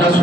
10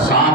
7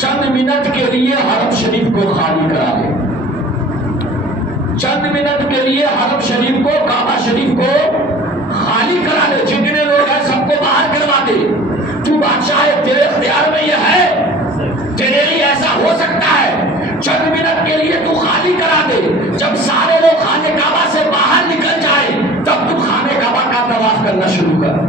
چند منٹ کے لیے حرم شریف کو خالی کرا دے، چند منٹ کے لیے حرم شریف کو، کعبہ شریف کو خالی کرا دے، جتنے لوگ ہیں سب کو باہر کروا دے۔ تو بادشاہ ہے، تیرے اختیار میں یہ ہے، تیرے لیے ایسا ہو سکتا ہے، چند منٹ کے لیے تو خالی کرا دے، جب سارے لوگ خانے کعبہ سے باہر نکل جائے تب تو خانے کعبہ کا طواف کرنا شروع کر۔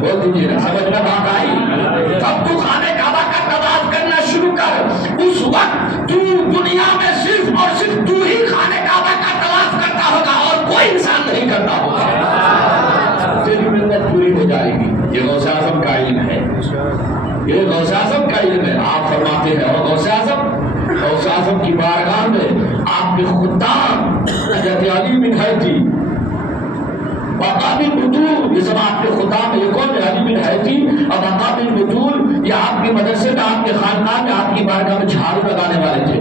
بول دیجیے نا، سمجھ میں بات آئی؟ تب تو خانے کعبہ کا طواف کرنا شروع کر۔ اس وقت تو دنیا میں صرف اور صرف تو ہی خانے کعبہ کا طواف کرتا ہوگا اور کوئی انسان نہیں کرتا ہوگا، تیری محنت پوری ہو جائے گی۔ یہ غوث اعظم کا علم ہے، یہ غوث اعظم کا علم ہے۔ آپ فرماتے ہیں اور غوث اعظم کی بارگاہ میں آپ کے خدام حضرت علی بن حیدی، مقام البطول، یہ سب آپ کے خدام ہیں۔ یہ کون ہے؟ علی بن حیدی اور مقام البطول۔ یہ آپ کے مدرسے میں، آپ کے خاندان میں، آپ کی بارگاہ میں جھاڑو لگانے والے تھے،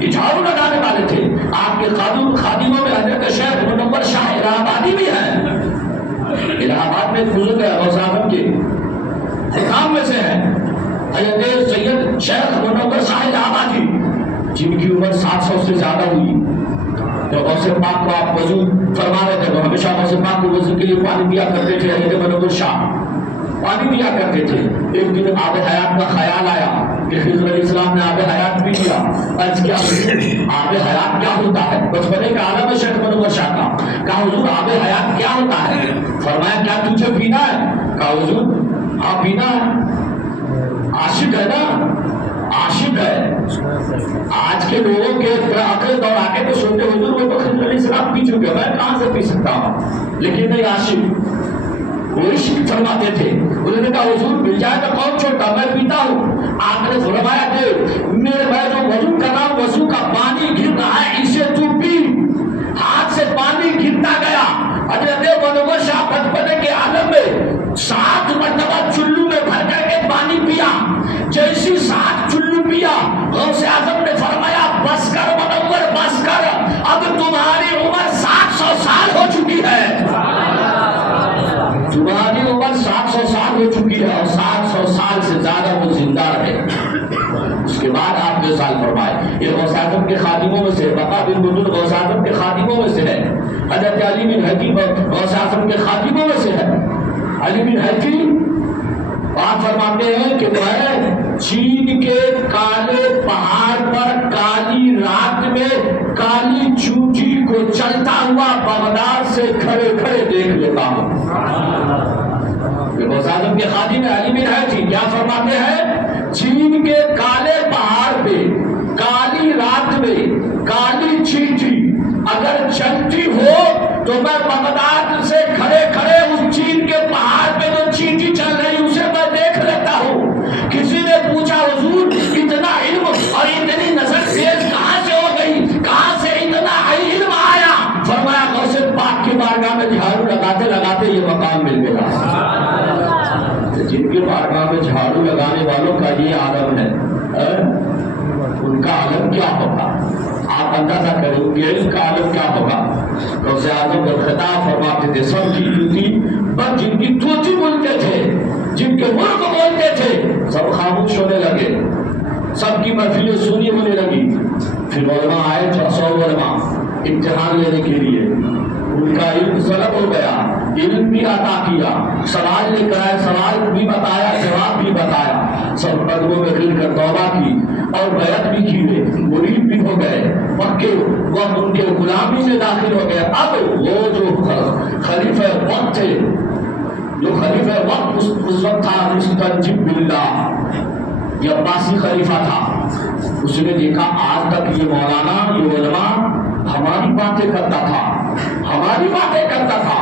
یہ جھاڑو لگانے والے تھے۔ آپ کے خادموں میں حضرت شیخ منور شاہ الہ آبادی بھی ہیں۔ الہ آباد میں ایک بزرگ ہے غوث اعظم کے خدام میں سے ہیں، حضرت سید شیخ منور شاہ الہ آبادی، جن کی عمر 700 سے زیادہ ہوئی۔ تو غوث پاک کو آپ وضو فرما رہے تھے تو ہمیشہ غوث پاک کو وضو کے لیے پانی دیا کرتے تھے، حضرت منور شاہ پانی دیا کرتے تھے۔ ایک دن آب حیات کا خیال آیا کہ خضر علیہ السلام نے آب حیات پی لیا۔ عرض کیا آب حیات کیا ہوتا ہے؟ بچپنے کا عالم ہے شیخ منور شاہ کا۔ کہا حضور آب حیات کیا ہوتا ہے؟ فرمایا کیا تجھے پینا ہے؟ کہا حضور ہاں پینا ہے۔ عاشق ہے نا، عاشق ہے۔ آج کے لوگوں کے عقل دور آگے تو سنتے حضور وہ تو خضر علیہ السلام پی چکے، میں کہاں سے پی سکتا ہوں؟ لیکن نہیں، عاشق وہ عشق فرماتے تھے۔ انہوں نے کہا حضور مل جائے تو کون چھوڑتا، میں پیتا ہوں۔ آپ نے فرمایا کہ میں جو وضو کر رہا ہوں، وضو کا پانی گر رہا ہے، اسے تو پی۔ ہاتھ سے پانی گرتا گیا۔ حضرت منور شاہ بچپنے کے عالم میں 7 مرتبہ چلو میں بھر کر کے پانی پیا۔ جیسی 7 چلو پیا، غوث اعظم نے فرمایا بس کر منور، بس کر، اب تمہاری عمر 700 سال ہو چکی ہے، تمہاری عمر 700 سال ہو چکی ہے اور 700 سال سے زیادہ وہ زندہ رہے۔ اس کے بعد آپ نے سال فرمائے۔ یہ غوث اعظم کے خادموں میں سے، بقا بن بطول غوث اعظم کے خادموں میں سے ہے۔ حضرت علی بن حیدی غوث اعظم کے خادموں میں سے ہے۔ علی بن حیدی آپ فرماتے ہیں کہ میں چین کے کالے پہاڑ پر کالی رات میں کالی چونٹی کو چلتا ہوا بغداد سے کھڑے کھڑے دیکھ لیتا ہوں۔ غوث اعظم کے خادم علی بن حیدی کیا فرماتے ہیں؟ چین کے کالے پہاڑ پہ کالی رات میں کالی چینٹی اگر چلتی ہو تو میں بغداد سے کھڑے کھڑے اس چین کے پہاڑ پہ جو چینٹی چل رہی اسے میں دیکھ لیتا ہوں۔ کسی نے پوچھا حضور اتنا علم اور اتنی نظر تیز کہاں سے ہو گئی، کہاں سے اتنا علم آیا؟ فرمایا غوث پاک کی بارگاہ میں جھاڑو لگاتے لگاتے یہ مقام مل گیا۔ جن کی بارگاہ میں جھاڑو لگانے والوں کا یہ عالم ہے، ان کا عالم کیا ہوگا؟ آپ اندازہ کریں کہ علم کا عالم کیا ہوگا۔ غوث اعظم کو خطاب فرماتے تھے، سب کی جوتی پر جن کی توتی بولتے تھے، جن کے ملک بولتے تھے، سب خاموش ہونے لگے، سب کی محفلیں سونی ہونے لگی۔ پھر علماء آئے، 100 علماء امتحان لینے کے لیے، ان کا علم سلب ہو گیا، علم بھی عطا کیا، سوال لے کر آئے، سوال بھی بتایا، جواب بھی بتایا، سب قدموں میں گر کر توبہ کی اور بیعت بھی کی، مرید بھی ہو گئے، مکے وہ ان کے غلامی میں داخل ہو گئے۔ اب وہ جو خلیفہ وقت تھے، جو خلیفہ وقت اس وقت تھا، مستجب باللہ، یہ عباسی خلیفہ تھا، اس نے دیکھا آج تک یہ مولانا، یہ علماء ہماری باتیں کرتا تھا، ہماری باتیں کرتا تھا،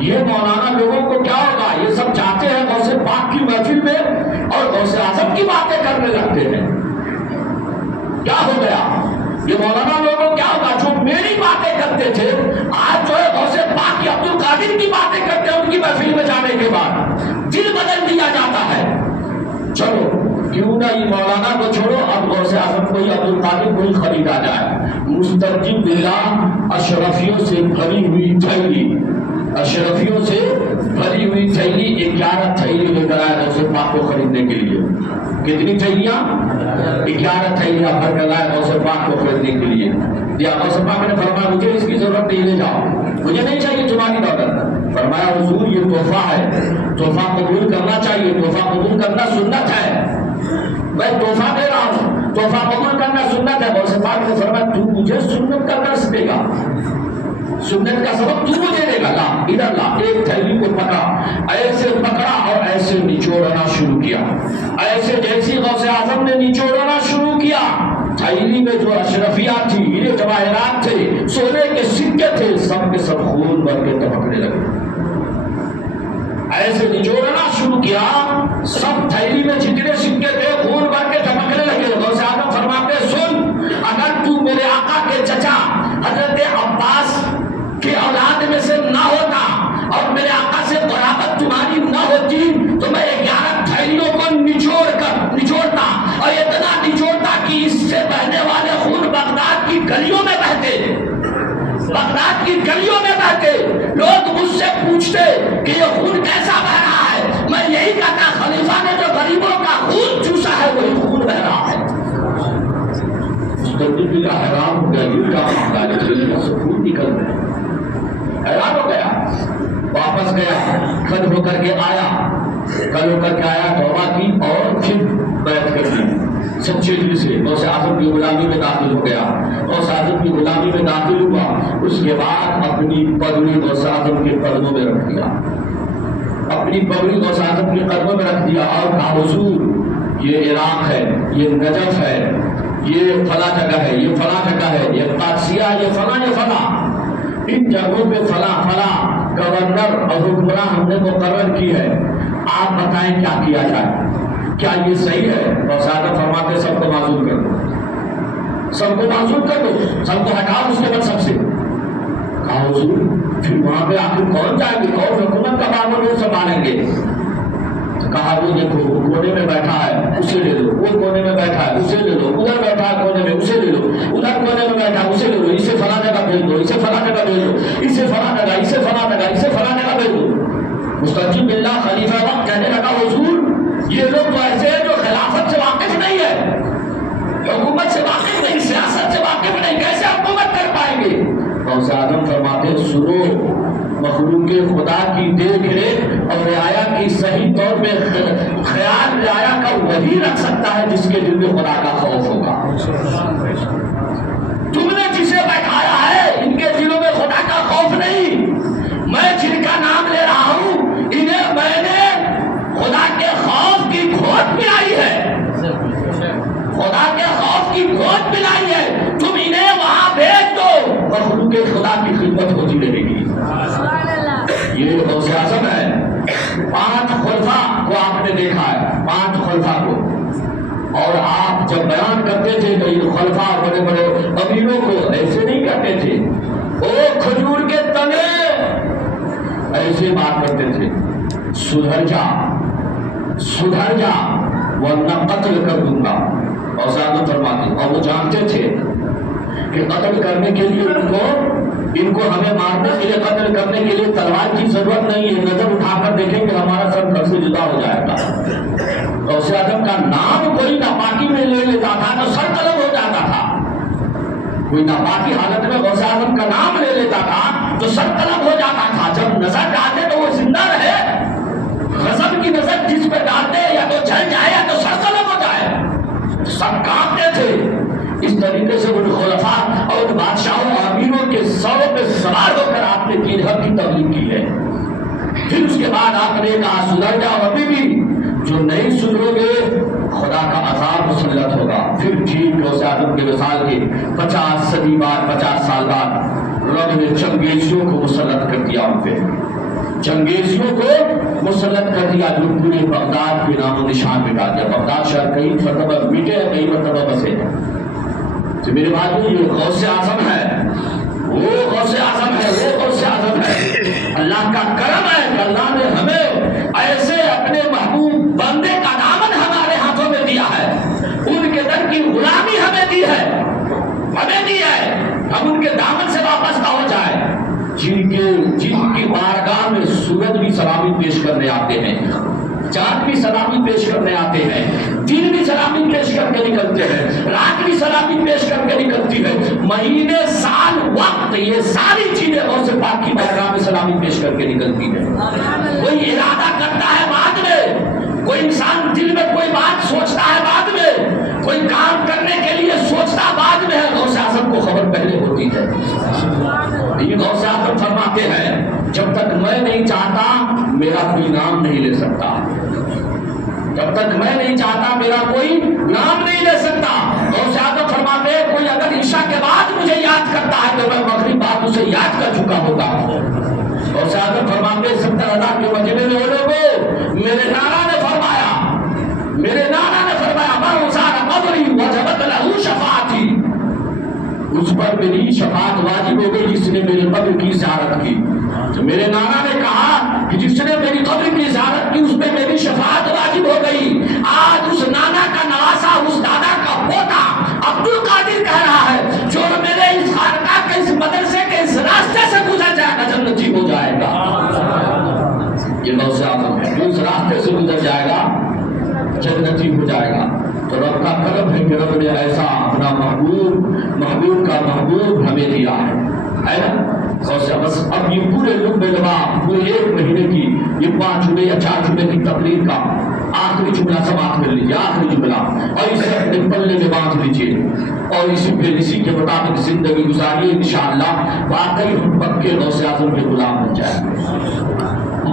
یہ مولانا لوگوں کو کیا ہوگا؟ یہ سب چاہتے ہیں غوث پاک کی محفل میں اور غوث اعظم کی باتیں کرنے لگتے ہیں، کیا ہو گیا؟ یہ مولانا لوگوں کیا ہوگا جو میری باتیں کرتے تھے، آج جو ہے غوث پاک کی عبد القادر کی باتیں کرتے ہیں، ان کی محفل میں جانے کے بعد دل بدل دیا جاتا ہے۔ چلو کیوں نہ یہ مولانا کو چھوڑو، اب غوث اعظم کو عبد القادر کو ہی خریدا جائے۔ مستجب باللہ اشرفیوں سے بھری ہوئی تھیلی اشرفیوں سے بھری ہوئی تھیلی 11 تھیلی لے کر آئے غوث پاک کو خریدنے کے لیے. کتنی تھیلیاں؟ 11 تھیلیاں بھر کر لائے غوث پاک کو خریدنے کے لیے. غوث پاک نے فرمایا مجھے اس کی ضرورت نہیں، لے جاؤ، مجھے نہیں چاہیے تمہاری دولت. فرمایا حضور یہ تحفہ ہے، تحفہ قبول کرنا چاہیے، تحفہ قبول کرنا سنت ہے، میں تحفہ دے رہا ہوں، تحفہ قبول کرنا سنت ہے. غوث پاک نے فرمایا تو مجھے سنت کا درس دے گا، سنت کا سبق تو مجھے دے گا. لا ادھر لا. ایک تھیلی کو پکڑا، ایسے پکڑا اور ایسے نچوڑنا شروع کیا، ایسے جیسی غوث اعظم نے نچوڑنا شروع کیا. تھیلی میں جو اشرفیات تھی، ہیرے جواہرات تھے، سونے کے سکے تھے، سب کے سب خون بھر کے ٹپکنے لگے. ایسے نچوڑنا شروع کیا، سب تھیلی میں جتنے سکے تھے خون بھر کے ٹپکنے لگے. غوث اعظم فرماتے سن، اگر تو میرے آقا کے چچا حضرت عباس کی اولاد میں سے نہ ہوتا اور میرے آقا سے قرابت تمہاری نہ ہوتی تو میں 11 تھیلیوں کو نچوڑتا اور اتنا نچوڑتا کہ اس سے بہنے والے خون بغداد کی گلیوں میں بہتے، بغداد کی گلیوں میں بہتے. لوگ مجھ سے پوچھتے کہ یہ خون کیسا بہ رہا ہے، میں یہی کہتا خلیفہ نے جو غریبوں کا خون چوسا ہے وہی خون بہ رہا ہے. حیران ہو گیا، یہ کیا معاملہ ہے، خون نکل رہا ہے. حیران ہو گیا، واپس گیا، کھڑ ہو کر کے آیا، کھڑ ہو کر کے آیا، توبہ کی اور پھر بیعت کر دی سچے دل سے. غوث اعظم کی غلامی میں داخل ہو گیا، غوث اعظم کی غلامی میں داخل ہوا. اس کے بعد اپنی پگڑی غوث اعظم کے قدموں میں رکھ دیا، اپنی پگڑی غوث اعظم کے قدموں میں رکھ دیا اور کہا حضور یہ عراق ہے، یہ نجف ہے، یہ فلاں جگہ ہے، یہ فلاں جگہ ہے، یہ قادسیہ، یہ فلاں، یہ فلاں، ان جگہوں پہ فلاں فلاں گورنر اور حکمراں ہم نے مقرر کی ہے، آپ بتائیں کیا کیا جائے، کیا یہ صحیح ہے؟ غوث اعظم فرماتے سب کو معزول کر دو، سب کو معزول کر دو، سب کو ہٹاؤ اس کے منصب سے. کہا حضور پھر وہاں پہ آخر کون جائیں گے، کون حکومت کا معاملہ وہ سنبھالیں گے؟ کہا وہ دیکھو وہ کونے میں بیٹھا ہے اسے لے لو، وہ کونے میں بیٹھا ہے اسے لے لو، ادھر بیٹھا ہے کونے میں اسے لے لو، ادھر کونے میں بیٹھا اسے لے لو، اسے فلاں جگہ بھیج دو، اسے فلاں جگہ بھیج دو، اسے فلاں جگہ، اسے فلاں جگہ، اسے فلاں جگہ بھیج دو. مستجیب باللہ خلیفہ وقت کہنے لگا حضور یہ لوگ تو ایسے ہیں جو خلافت سے واقف نہیں ہے، حکومت سے واقف نہیں، سیاست سے واقف نہیں، کیسے حکومت کر پائیں گے؟ غوث اعظم فرماتے سنو، مخلوق خدا کی دیکھ ریکھ اور رعایا کی صحیح طور پہ خیال رعایا کا وہی رکھ سکتا ہے جس کے دل میں خدا کا خوف ہوگا. تم نے جسے بیٹھایا ہے ان کے دلوں میں خدا کا خوف نہیں. میں جن کا نام لے رہا ہوں انہیں میں نے خدا کے خوف کی گھونٹ پلائی ہے، خدا کے خوف کی گھونٹ پلائی ہے. تم انہیں وہاں بھیج دو، مخلوق خدا کی خدمت ہوتی رہے گی. یہ غوث اعظم ہے. 5 خلفاء کو آپ نے دیکھا ہے، 5 خلفاء کو، اور آپ جب بیان کرتے تھے تو یہ خلفاء بڑے بڑے امیروں کو ایسے نہیں کہتے تھے، او کھجور کے تنے، ایسے بات کرتے تھے، سدھر جا سدھر جا ورنہ قتل کر دوں گا. غوث اعظم فرماتے اور وہ جانتے تھے کہ قتل کرنے کے لیے ان کو ہمیں مارنے کے لیے، قتل کرنے کے لیے تلوار کی ضرورت نہیں ہے. نظر اٹھا کر دیکھیں کہ ہمارا سر گھر سے جدا ہو جائے گا. غوث اعظم کا نام کوئی ناپاکی میں لے لیتا تھا تو سر قلم ہو جاتا تھا. کوئی ناپاکی حالت میں غوث اعظم کا نام لے لیتا تھا تو سر قلم ہو جاتا تھا. جب نظر ڈالتے تو وہ زندہ رہے، غضب کی نظر جس پہ ڈالتے یا تو جل جائے یا تو سر قلم ہو جائے. سب کانپتے تھے. اس طریقے سے ان خلفاء اور ان بادشاہوں اور امیروں کے سروں پہ سوار ہو کر آپ نے دین حق کی تبلیغ کی ہے. پھر اس کے بعد آپ نے کہا سدھر جاؤ، ابھی بھی جو نہیں سدھرو گے خدا کا عذاب مسلط ہوگا. پھر ٹھیک غوث اعظم کے وصال کے 50 صدی بعد، 50 سال بعد رب نے چنگیزیوں کو مسلط کر دیا. ان پہ چنگیزیوں کو مسلط کر دیا جو پورے بغداد کے نام و نشان مٹا دیا. بغداد شہر کئی مرتبہ مٹے، کئی مرتبہ بسے. تو میرے بھائیو یہ غوث اعظم ہے، وہ غوث اعظم ہے، وہ غوث اعظم ہے. اللہ کا کرم ہے کہ اللہ نے ہمیں ایسے اپنے محبوب بندے کا دامن ہمارے ہاتھوں میں دیا ہے. ان کے در کی غلامی ہمیں دی ہے، ہمیں دی ہے. ہم ان کے دامن سے واپس نہ ہو جائے. جن کی بارگاہ کرنے آتے ہیں، چاند بھی سلامی پیش کرنے آتے ہیں، دن بھی سلامی پیش کر کے نکلتے ہیں، رات بھی سلامی پیش کر کے نکلتی ہے، مہینے سال وقت یہ ساری چیزیں غوث پاک کی بارگاہ میں سلامی پیش کر کے نکلتی ہے۔ کوئی ارادہ کرتا ہے بعد میں، کوئی انسان دل میں کوئی بات سوچتا ہے بعد میں، کوئی کام کرنے کے لیے سوچتا بعد میں ہے، غوث اعظم کو خبر پہلے ہوتی ہے۔ یہ غوث اعظم فرماتے ہیں جب تک میں نہیں چاہتا میرا کوئی نام نہیں لے سکتا، جب تک میں نہیں چاہتا میرا کوئی نام نہیں لے سکتا۔ غوث اعظم فرماتے ہیں کوئی اگر عشاء کے بعد مجھے یاد کرتا ہے تو میں مغرب بعد اسے یاد کر چکا ہوتا ہوں۔ غوث اعظم فرماتے ہیں 70,000 کے مجمع میں لوگوں، میرے نانا نے فرمایا من زار قبری وجبت له شفاعتی، اس پر میری شفاعت واجب ہو گئی جس نے میرے قبر کی زیارت کی۔ تو میرے نانا نے کہا کہ جس نے میری قبر کی زیارت کی اس پہ میری شفاعت واجب ہو گئی۔ آج اس نانا کا نواسا، اس دادا کا پوتا عبد القادر کہہ رہا ہے جو میرے اس خانقاہ کے اس مدرسے کے اس راستے سے گزر جائے گا جنتی ہو جائے گا۔ یہ غوث اعظم ہے جو اس راستے سے گزر جائے گا جنتی ہو جائے گا۔ تو رب کا کرم ہے کہ رب نے ایسا اپنا محبوب کا محبوب ہمیں دیا ہے نا۔ بس اب یہ پورے لمبے لبا پورے 1 مہینے کی یہ 5 جمعے یا 4 جمعے کی تقریر کا آخری جملہ سماعت کر لیجیے، آخری جملہ، اور اسے اپنے پلے میں باندھ لیجیے اور اسی کے مطابق زندگی گزاریے۔ انشاءاللہ واقعی ہم پکے غوث اعظم کے غلام بن جائیں گے،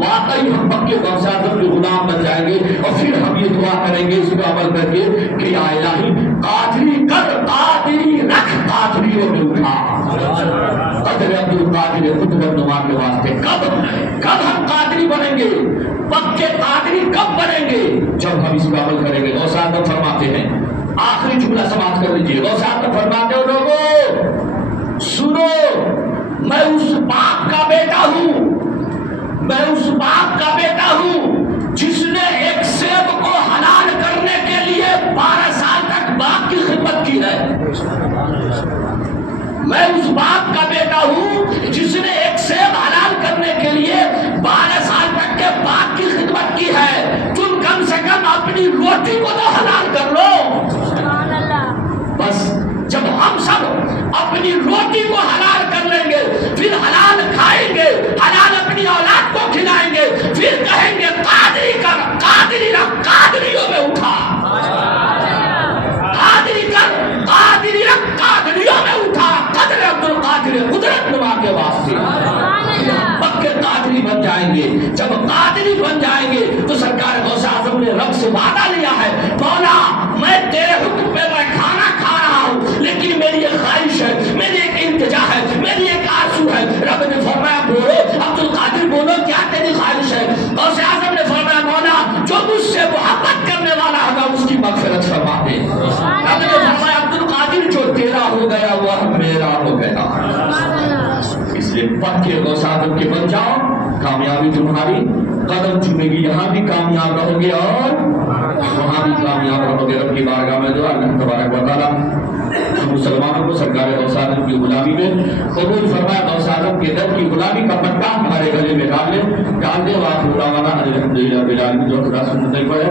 واقعی ہم پکے غوث اعظم کے غلام بن جائیں گے۔ اور پھر ہم یہ دعا کریں گے اس پہ عمل کر کے کہ یا الہی قادری کر، قادری رکھ، قادریوں میں اٹھا۔ قدر عبد القادر قدرت نما کے واسطے کب ہم قادری بنیں گے، پکے قادری کب بنیں گے؟ جب ہم اس پہ عمل کریں گے۔ غوث اعظم فرماتے ہیں، آخری جملہ سماعت کر لیجیے، غوث اعظم فرماتے ہو لوگوں سنو، میں اس باپ کا بیٹا ہوں، میں اس باپ کا بیٹا ہوں جس نے ایک سیب کو حلال کرنے کے لیے 12 سال تک باپ کی خدمت کی ہے۔ میں اس باپ کا بیٹا ہوں جس نے ایک سیب حلال کرنے کے لیے 12 سال تک کے باپ کی خدمت کی ہے۔ تم کم سے کم اپنی روٹی کو تو حلال کر لو۔ بس جب ہم سب اپنی روٹی کو حلال کر لیں گے، پھر حلال کھائیں گے، حلال اپنی اولاد کو کھلائیں گے، پھر کہیں گے قادری کر، قادری رکھ، قادریوں میں اٹھا، قادری کر، قادری رکھ، قادریوں میں اٹھا۔ قدر عبد القادر قدرت نما کے واسطے پکے قادری بن جائیں گے۔ جب قادری بن جائیں گے تو سرکار غوث اعظم نے رب سے وعدہ لیا ہے، مولا میں تیرے حکم پہ میں کھانا کھا رہا ہوں لیکن میری ایک خواہش ہے، میری ایک التجا ہے، میری ایک آرزو ہے۔ رب نے فرمایا بولو عبد القادر، بولو کیا تیری خواہش ہے؟ غوث اعظم نے فرمایا مولا جو مجھ سے محبت کرنے والا ہوگا اس کی مغفرت فرما دے۔ رب نے فرمایا عبد القادر جو تیرا ہو گیا وہ میرا ہو گیا۔ اس لیے پکے غوث اعظم کے بن جاؤ، کامیابی تمہاری قدم چومے گی، یہاں بھی کامیاب رہو گے اور وہاں بھی کامیاب رہو گے۔ رب کی بارگاہ میں دعا اللہ تبارک و تعالیٰ ہم مسلمانوں کو سرکار غوث اعظم کی غلامی میں قبول فرمائے، غوث اعظم کے در کی غلامی کا پٹا ہمارے گلے میں ڈال دے۔ وآخر دعوانا الحمدللہ رب العالمین۔ جو خدا سنت پڑھے